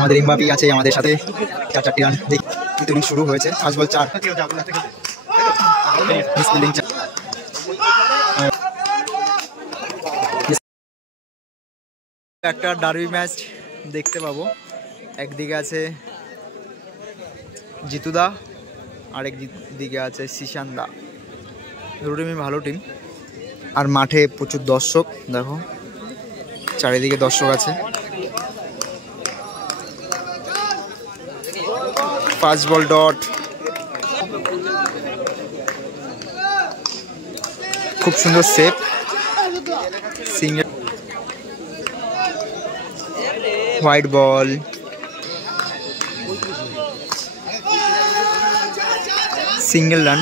আমাদের এমবাপি আছে আমাদের সাথে। 4-4টি রান ইতিমধ্যে শুরু হয়েছে। ফার্স্ট বল 4। একটা ডার্বি ম্যাচ দেখতে পাবো। একদিকে আছে জিতুদা, আরেক দিকে আছে সিশানদা। দুটো টিমই ভালো টিম। আর মাঠে প্রচুর দর্শক, দেখো চারিদিকে দর্শক আছে। ফার্স্ট বল ডট, খুব সুন্দর save. Single white ball, single run.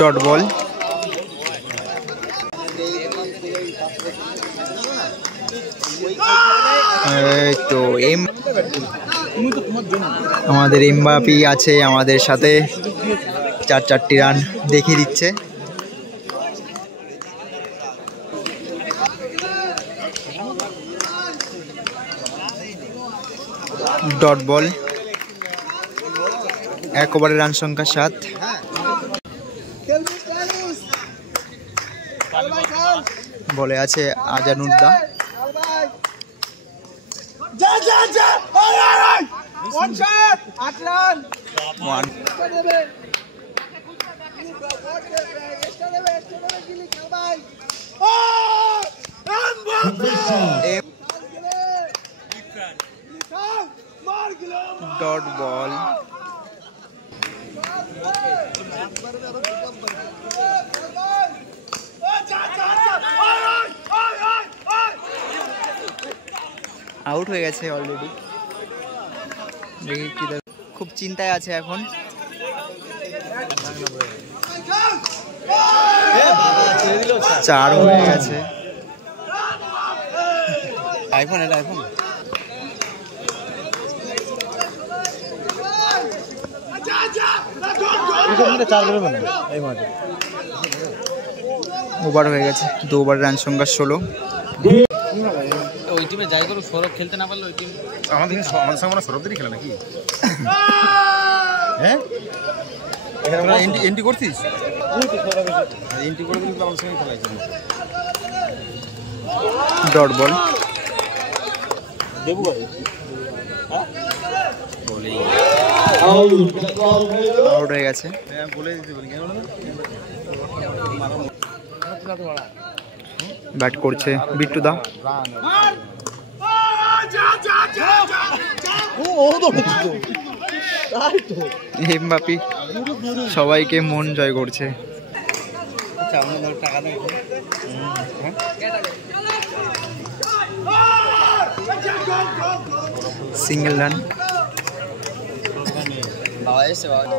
Dot ball, তো আমাদের এমবাপি আছে আমাদের সাথে। 4-4টি রান দেখিয়ে দিচ্ছে। ডট বল, 1 ওভারের রান সংখ্যা 7। বলে আছে আজানুদ্দা। ডট বল, আউট হয়ে গেছে অলরেডি। দেখি কি, খুব চিন্তায় আছে এখন। চার হয়ে গেছে। আইফোন, এটা আইফোন। ওভার হয়ে গেছে। 2 ওভার রান সংখ্যা 16। ওই টিমে যাই করো, সৌরভ খেলতে না পারলে ওই টিম আমাদের সঙ্গে সৌরভদেরই খেলা নাকি? হ্যাঁ, এন্ট্রি করছিস? এন্ট্রি করে দিলে আমার সঙ্গে খেলাইছে। ডট বল, দেবু ভাই আউট হয়ে গেছে। বলে দিতে বলি, ব্যাট করছে বিট্টুদা। এমবাপি সবাইকে মন জয় করছে। Single run.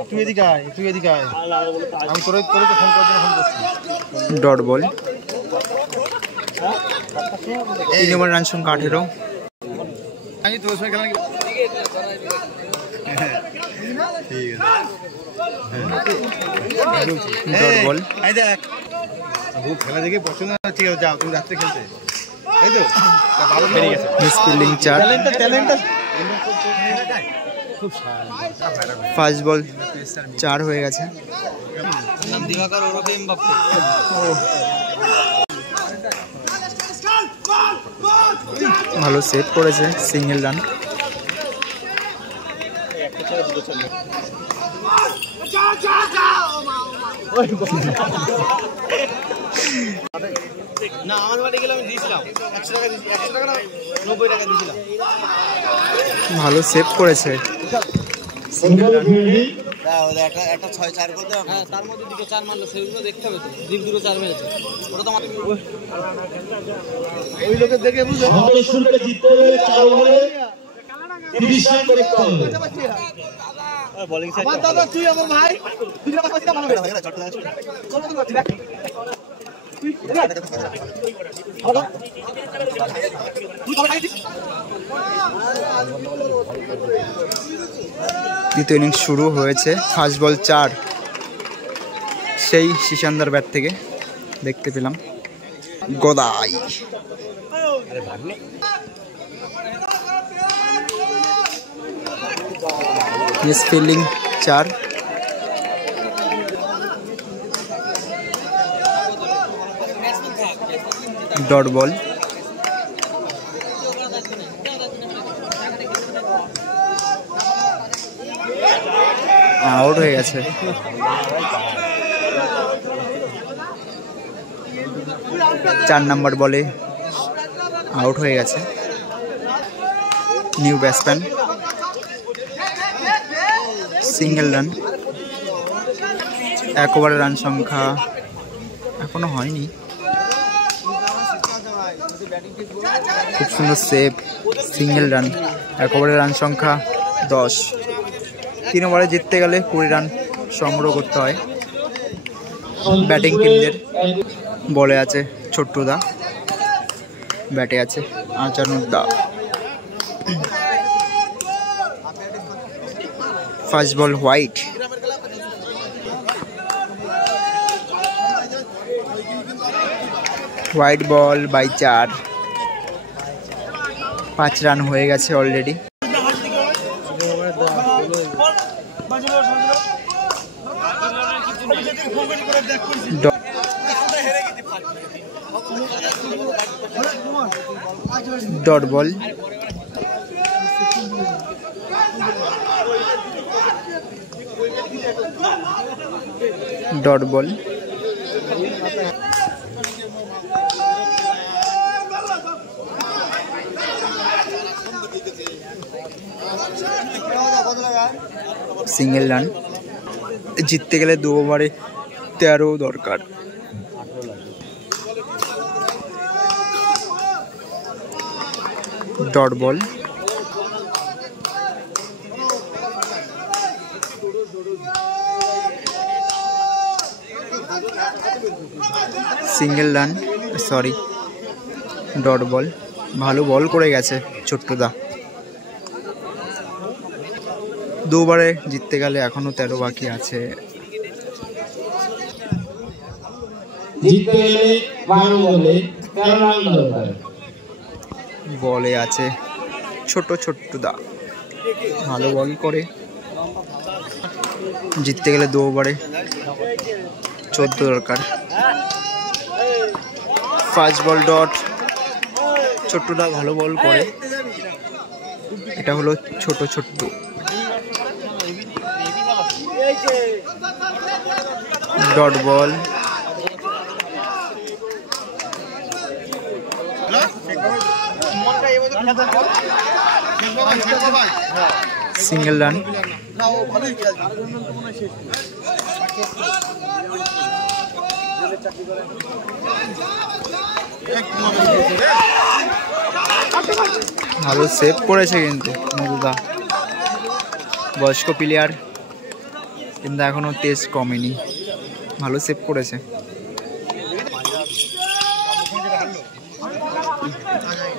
তুই এদিকে আয়, তুই এদিকে আয়। আমি তোর ফোন করার জন্য ফোন করছি। ডট বল, 3 ওভার রান সংখ্যা 18। আমি তোর সঙ্গে খেলা ডট বল, খেলা দেখে পছন্দ না, ঠিক আছে যাও তুমি রাত্রে খেলতে। তাই তো ভালো খেলে গেছে। ফিল্ডিং 4। ফার্স্ট বল 4 হয়ে গেছে। ভালো সেভ করেছে, সিঙ্গেল রান। না, আমার বাড়ি গেলে আমি দিয়েছিলাম 100 টাকা, 100 টাকা না 90 টাকা দিয়েছিলাম। ভালো সেভ করেছে। একটা 6-4 করে দাও। হ্যাঁ, তার মধ্যে দুটো 4 মারলো, সেগুলো দেখতে হবে তো। দীপ দুটো 4 মেরেছে, ওটা তো আমাদের ওই লোকের দেখে বুঝো। আমাদের শুরুতে জিততে হবে 4 ওভারে 30 রান করতে হবে। বোলিং সাইড আমার দাদা, তুই আমার ভাই, তুই আমার কাছে ভালো মেরে চট চট কোন কোন করছিস দেখ তুই ভালো তুই ভালো খাইছিস। দ্বিতীয় ইনিংস শুরু হয়েছে। ফার্স্ট বল 4, সেই শিশানদার ব্যাট থেকে দেখতে পেলাম। Gadai miss fielding 4। Dot ball. Out হয়ে গেছে। 4 নম্বর বলে আউট হয়ে গেছে। New batsman, single run. 1 ওভারের রান সংখ্যা এখনো হয়নি। খুব সুন্দর সেভ, সিঙ্গেল রান। 1 ওভারের রান সংখ্যা 10। 3 ওভারে জিততে গেলে 20 রান সংগ্রহ করতে হয়। ব্যাটিং টিমদের বলে আছে ছোট্টুদা, ব্যাটে আছে আচানুদ্দা। First ball wide. Wide ball bye 4। 5 run হয়ে গেছে already. Dot ball. Dot ball. Single run. জিততে গেলে 2 ওভারে 13 দরকার। Dot ball. Single run, sorry dot ball. ভালো বল করে গেছে ছোট্টুদা। 2 ওভারে জিততে গেলে এখনো 13 বাকি আছে। বলে আছে ছোট্টুদা, ভালো বল করে। জিততে গেলে 2 ওভারে 14 দরকার। First ball dot. ছোট্টুদা ভালো বল করে। এটা হলো Chhotu. Dot ball. Single run. ভালো সেভ করেছে কিন্তু মধুদা, বয়স্ক প্লেয়ার কিন্তু এখনো তেজ কমেনি, ভালো সেভ করেছে।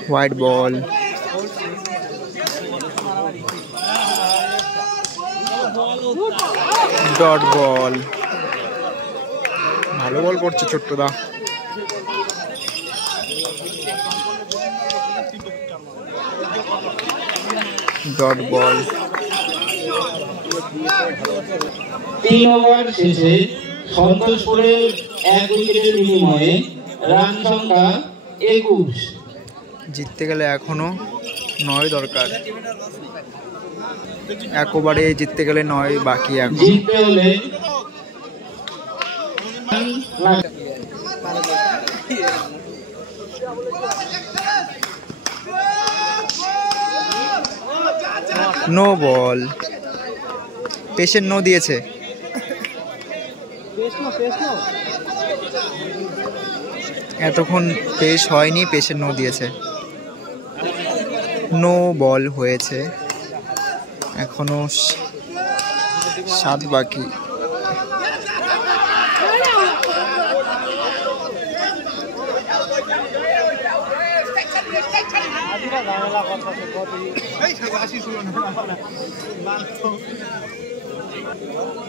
Wide ball. Dot ball. ভালো বল করছে ছোট্টদা। Dot ball. 3 ওভার শেষে সন্তোষপুরের 1 উইকেটের বিনিময়ে রান সংখ্যা 21। জিততে গেলে এখনো 9 দরকার। 1 ওভারে জিততে গেলে 9 বাকি। এখন জিততে হলে নো বল। পেশেন্ট নো দিয়েছে। এতক্ষণ পেশ হয়নি, পেশেন্ট নো দিয়েছে। নো বল হয়েছে, এখনো 7 বাকি।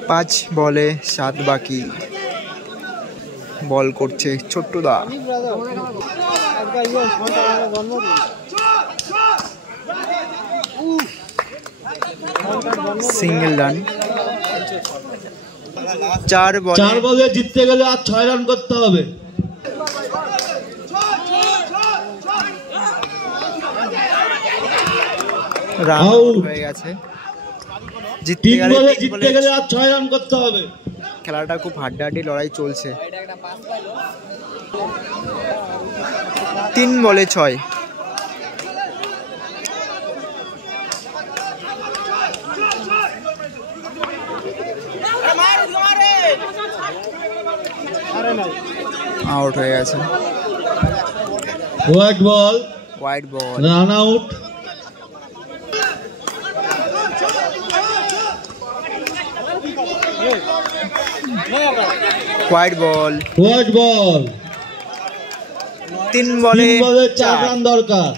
পাঁচ বলে 7 বাকি। বল করছে ছোট্টদা। Single run. 4 বলে জিততে গেলে আর 6 রান করতে হবে। Run Out. হয়ে গেছে। 3 বলে জিততে গেলে আর 6 রান করতে হবে। খেলাটা খুব হাড্ডাহাড্ডি লড়াই চলছে। 3 বলে 6। আউট হয়ে গেছে। White ball, white ball, run out. White ball, white ball. 3 বলে 4 রান দরকার।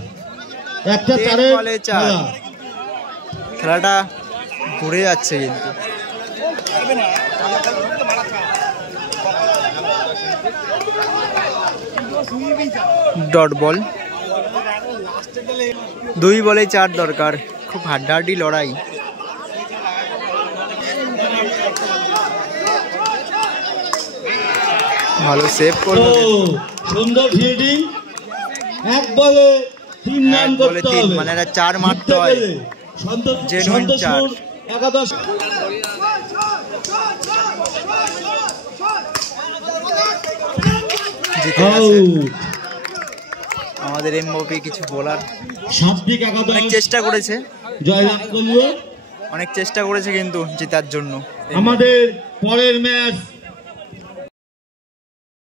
একটা 4 বলে 4। খেলাটা ঘুরে যাচ্ছে কিন্তু। Dot ball. 2 বলে 4 দরকার। খুব হাড্ডাহাড্ডি লড়াই। ভালো সেভ করলো। সুন্দর ফিল্ডিং। 1 বলে 3 রান করতে হবে। মানে 4 মারতে হয়। সন্তোষপুর একাদশ। আমাদের এমওপি কিছু বলার। সাত্বিক একাদশ অনেক চেষ্টা করেছে, জয়লাভ করলো। অনেক চেষ্টা করেছে কিন্তু জেতার জন্য। আমাদের পরের ম্যাচ